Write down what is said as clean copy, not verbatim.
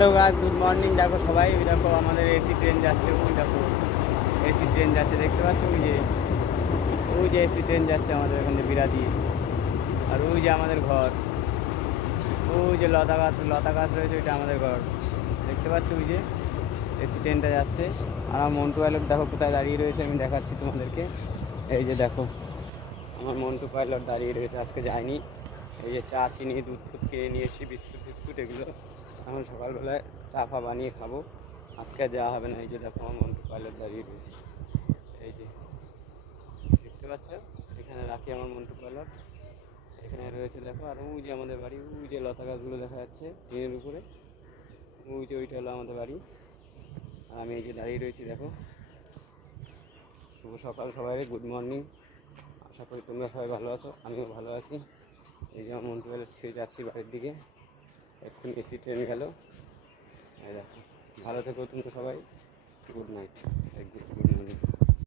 Hello guys, good morning. দেখো সবাই, ওই দেখো আমাদের এসি ট্রেন যাচ্ছে। ওই দেখো এসি ট্রেন যাচ্ছে, দেখতে পাচ্ছ? ওই যে এসি ট্রেন যাচ্ছে আমাদের এখান থেকে বিরা দিয়ে। আর ওই যে আমাদের ঘর, ওই যে লতা গাছ রয়েছে, ওইটা আমাদের ঘর। দেখতে পাচ্ছ ওই যে এসি ট্রেনটা যাচ্ছে। আর আমার মন্টু পাইলট দেখো কোথায় দাঁড়িয়ে রয়েছে, আমি দেখাচ্ছি তোমাদেরকে। এই যে দেখো আমার মন্টু পাইলট দাঁড়িয়ে রয়েছে, আজকে যায়নি। এই যে চা, চিনি, দুধ ফুট খেয়ে নিয়ে এসেছি, বিস্কুট ফিস্কুট এগুলো এখন সকালবেলায় চা ফা বানিয়ে খাবো। আজকে আর যাওয়া হবে না। এই যে দেখো আমার মন্টু পাইলট দাঁড়িয়ে রয়েছে, এই যে দেখতে পাচ্ছ? এখানে রাখি আমার মন্টু পাইলট, এখানে রয়েছে দেখো। আর ওই যে আমাদের বাড়ি, ওই যে লতা গাছগুলো দেখা যাচ্ছে টিনের উপরে, ওই যে ওইটা হলো আমাদের বাড়ি। আর আমি এই যে দাঁড়িয়ে রয়েছি দেখো। শুভ সকাল সবাই, গুড মর্নিং। আশা করি তোমরা সবাই ভালো আছো, আমিও ভালো আছি। এই যে আমার মন্টু পাইলট ছুঁয়ে যাচ্ছি বাড়ির দিকে, এক্ষুনি এসি ট্রেন গেল। এই দেখো, ভালো থেকো তোমরা সবাই। Good night, good morning.